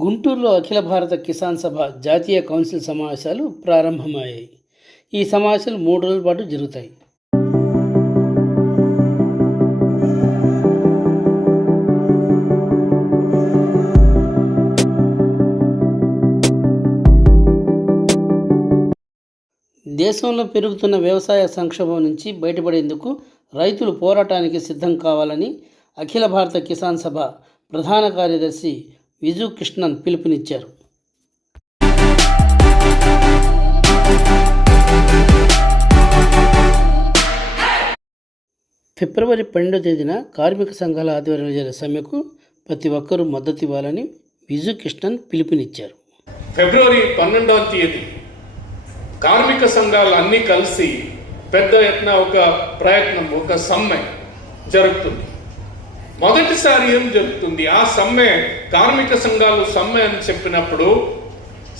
గుంటూరులో అఖిల భారత కిసాన్ సభ జాతీయ కౌన్సిల్ సమావేశాలు ప్రారంభమయ్యాయి. ఈ సమావేశాలు మూడు రోజుల పాటు జరుగుతాయి. దేశంలో పెరుగుతున్న వ్యవసాయ సంక్షోభం నుంచి బయటపడేందుకు రైతులు పోరాటానికి సిద్ధం కావాలని అఖిల భారత కిసాన్ సభ ప్రధాన కార్యదర్శి విజు కృష్ణన్ పిలుపునిచ్చారు. ఫిబ్రవరి పన్నెండో తేదీన కార్మిక సంఘాల ఆధ్వర్యంలో జరిగిన సమ్మెకు ప్రతి ఒక్కరూ మద్దతు ఇవ్వాలని విజు కృష్ణన్ పిలుపునిచ్చారు. ఫిబ్రవరి పన్నెండవ తేదీ కార్మిక సంఘాలు అన్నీ కలిసి పెద్ద ఎత్తున ఒక ప్రయత్నం ఒక సమ్మె జరుగుతుంది. మొదటిసారి ఏం జరుగుతుంది? ఆ సమ్మె కార్మిక సంఘాలు సమ్మె అని చెప్పినప్పుడు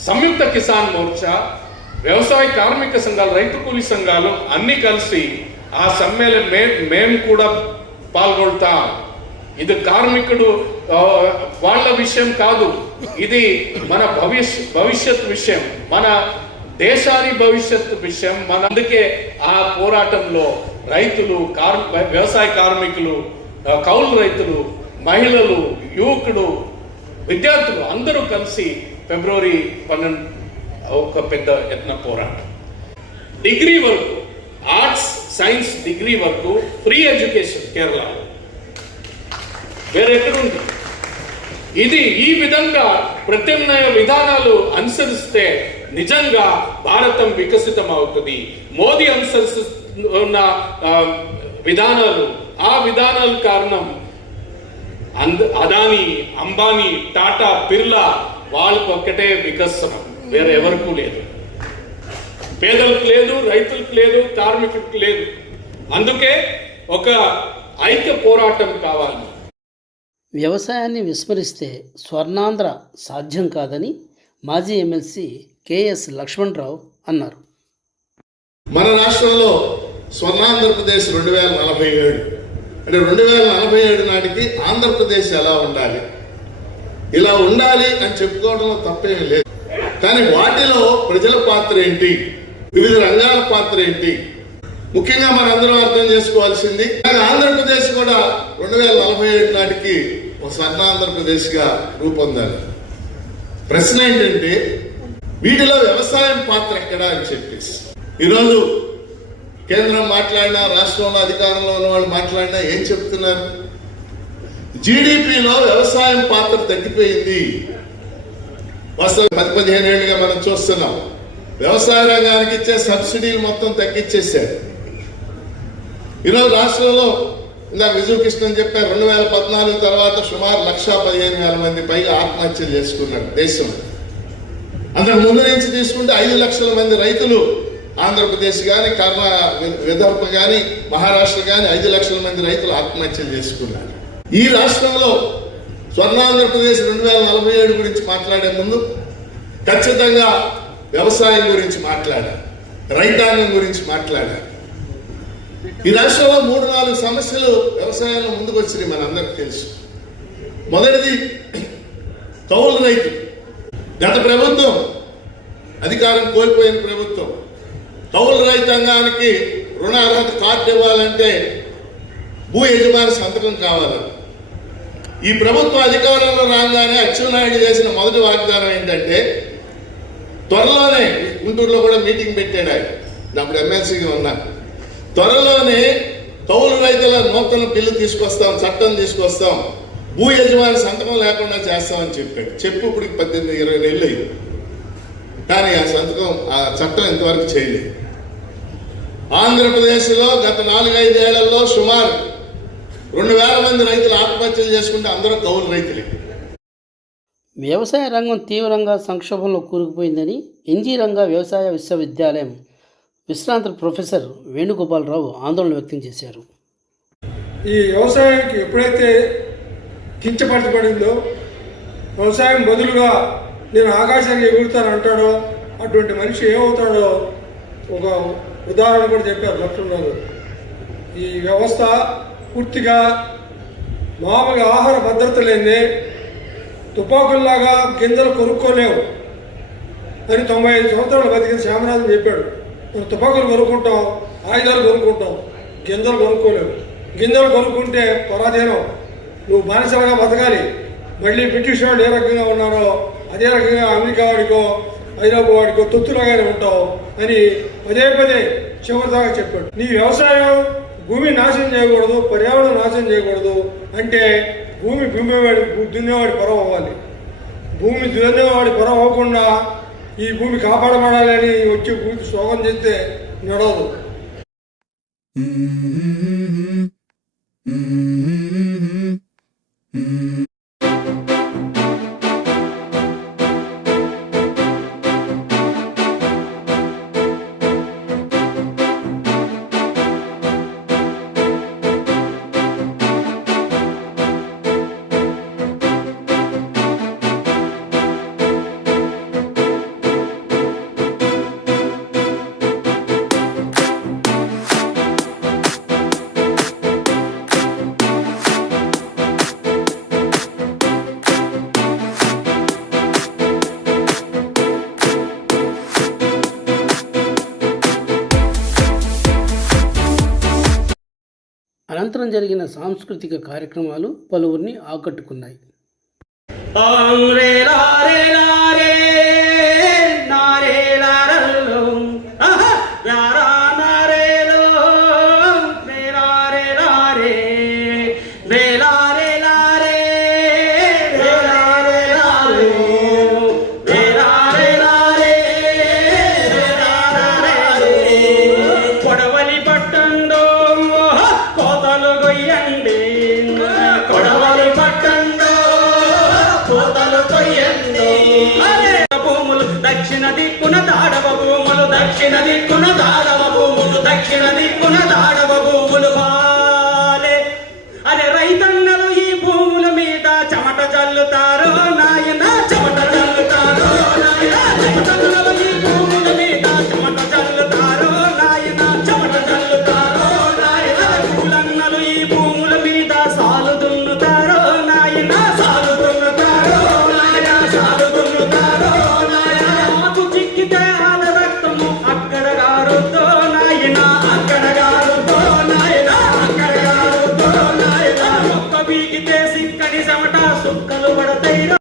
సంయుక్త కిసాన్ మోర్చా వ్యవసాయ కార్మిక సంఘాలు రైతు కూలీ సంఘాలు అన్నీ కలిసి ఆ సమ్మెలో మే మేము కూడా పాల్గొంటాం. ఇది కార్మికుడు వాళ్ళ విషయం కాదు. ఇది మన భవిష్య భవిష్యత్ విషయం. మన దేశాని భవిష్యత్ విషయం. మన అందుకే ఆ పోరాటంలో రైతులు కార్ వ్యవసాయ కార్మికులు కౌలు రైతులు మహిళలు యువకుడు విద్యార్థులు అందరూ కలిసి ఫిబ్రవరి పన్నెండు ఒక పెద్ద యత్న పోరాటం. డిగ్రీ వరకు ఆర్ట్స్ సైన్స్ డిగ్రీ వరకు ఫ్రీ ఎడ్యుకేషన్ కేరళలో. వేరెక్కడుంది? ఇది ఈ విధంగా ప్రత్యామ్నాయ విధానాలు అనుసరిస్తే నిజంగా భారతం వికసితం అవుతుంది మోదీ అనుసరిస్తున్న ఆ, విధానాలు ఆ విధానాల కారణం అంద అదాని అంబానీ టాటా బిర్లా వాళ్ళకు ఒక్కటే వికసనం. వేరే ఎవరికూ లేదు. పేదలకు లేదు రైతులకు లేదు కార్మికులకు లేదు. అందుకే ఒక ఐక్య పోరాటం కావాలి. వ్యవసాయాన్ని విస్మరిస్తే స్వర్ణాంధ్ర సాధ్యం కాదని మాజీ ఎమ్మెల్సీ కెఎస్ లక్ష్మణరావు అన్నారు. మన రాష్ట్రంలో స్వర్ణాంధ్రప్రదేశ్ రెండు వేల నలభై ఏడు అంటే రెండు వేల నలభై ఏడు నాటికి ఆంధ్రప్రదేశ్ ఎలా ఉండాలి? ఇలా ఉండాలి అని చెప్పుకోవడంలో తప్పేమీ లేదు. కానీ వాటిలో ప్రజల పాత్ర ఏంటి? వివిధ రంగాల పాత్ర ఏంటి? ముఖ్యంగా మనందరం అర్థం చేసుకోవాల్సింది కానీ ఆంధ్రప్రదేశ్ కూడా రెండు వేల నలభై ఏడు నాటికి ఒక సన్న ఆంధ్రప్రదేశ్గా రూపొందాలి. ప్రశ్న ఏంటంటే వీటిలో వ్యవసాయం పాత్ర ఎక్కడా అని చెప్పేసి. ఈరోజు కేంద్రం మాట్లాడినా రాష్ట్రంలో అధికారంలో ఉన్న వాళ్ళు మాట్లాడినా ఏం చెప్తున్నారు? జీడిపిలో వ్యవసాయం పాత్ర తగ్గిపోయింది. వాస్తవం పది పదిహేను ఏళ్ళుగా మనం చూస్తున్నాం. వ్యవసాయ రంగానికి ఇచ్చే సబ్సిడీలు మొత్తం తగ్గించేశారు ఈరోజు రాష్ట్రంలో ఇందాక విజు కృష్ణన్ చెప్పారు రెండు వేల పద్నాలుగు తర్వాత సుమారు లక్ష పదిహేను వేల మంది పైగా ఆత్మహత్యలు చేసుకున్నారు దేశం అంతకు ముందు నుంచి తీసుకుంటే ఐదు లక్షల మంది రైతులు ఆంధ్రప్రదేశ్ కానీ కర్ణా విదర్భ కానీ మహారాష్ట్ర కానీ ఐదు లక్షల మంది రైతులు ఆత్మహత్యలు చేసుకున్నారు. ఈ రాష్ట్రంలో స్వర్ణాంధ్రప్రదేశ్ రెండు వేల నలభై ఏడు గురించి మాట్లాడే ముందు ఖచ్చితంగా వ్యవసాయం గురించి మాట్లాడారు. రైతాంగం గురించి మాట్లాడారు. ఈ రాష్ట్రంలో మూడు నాలుగు సమస్యలు వ్యవసాయంలో ముందుకు వచ్చినాయి మనందరికి తెలుసు. మొదటిది కౌలు రైతు. గత ప్రభుత్వం అధికారం కోల్పోయిన ప్రభుత్వం కౌలు రైతాంగానికి రుణార్హత కార్డు ఇవ్వాలంటే భూ యజమాని సంతకం కావాలి. ఈ ప్రభుత్వ అధికారంలో రాగానే అచ్చెన్నాయుడు చేసిన మొదటి వాగ్దానం ఏంటంటే త్వరలోనే గుంటూరులో కూడా మీటింగ్ పెట్టాడు ఆయన. నేను అప్పుడు ఎమ్మెల్సీగా ఉన్నా. త్వరలోనే కౌలు రైతుల నూతన బిల్లు తీసుకొస్తాం చట్టం తీసుకొస్తాం భూ యజమాని సంతకం లేకుండా చేస్తామని చెప్పాడు. చెప్పు ఇప్పుడు పద్దెనిమిది ఇరవై నెలలు కానీ ఆ సంతకం ఆ చట్టం ఇంతవరకు చేయలేదు. ఆంధ్రప్రదేశ్లో గత నాలుగైదేళ్ళలో సుమారు రెండు వేల మంది రైతులు ఆత్మహత్యలు చేసుకుంటే అందరూ కౌలు రైతులే. వ్యవసాయ రంగం తీవ్రంగా సంక్షోభంలో కూరుకుపోయిందని ఎన్జీ రంగా వ్యవసాయ విశ్వవిద్యాలయం విశ్రాంత ప్రొఫెసర్ వేణుగోపాలరావు ఆందోళన వ్యక్తం చేశారు. ఈ వ్యవసాయానికి ఎప్పుడైతే కించపరచబడిందో వ్యవసాయం బదులుగా నేను ఆకాశానికి ఎగురుతాను అంటాడో అటువంటి మనిషి ఏమవుతాడో ఒక ఉదాహరణ కూడా చెప్పారు లక్ష్మణరావు ఈ వ్యవస్థ పూర్తిగా మామూలుగా ఆహార భద్రత లేని తుపాకుల్లాగా గింజలు కొనుక్కోలేవు. అని తొంభై ఐదు సంవత్సరాలు బతికిన శ్యామరాజు చెప్పాడు. మనం తుపాకులు కొనుక్కుంటాం ఆయుధాలు కొనుక్కుంటాం గింజలు కొనుక్కోలేవు. గింజలు కొనుక్కుంటే పరాధీనం. నువ్వు బానిసలుగా బతకాలి. మళ్ళీ బ్రిటిష్ వాళ్ళు ఏ రకంగా ఉన్నారో అదే రకంగా అమెరికా వాడికో ఐరోపా వాడికి తొత్తులాగానే ఉంటావు అని పదే పదే చివరిదాకా చెప్పాడు. నీ వ్యవసాయం భూమి నాశనం చేయకూడదు పర్యావరణం నాశనం చేయకూడదు అంటే భూమి దున్నేవాడి దున్నేవాడి పొరం అవ్వాలి. భూమి దున్నేవాడి పొరం అవ్వకుండా ఈ భూమి కాపాడబడాలని వచ్చి భూమి శోకం చేస్తే నడవదు. అనంతరం జరిగిన సాంస్కృతిక కార్యక్రమాలు పలువురిని ఆకట్టుకున్నాయి. భూములు దక్షిణ దిక్కున దాడవ భూములు దక్షిణ దిక్కున దాడవ భూములు దక్షిణ దిక్కున దాడవ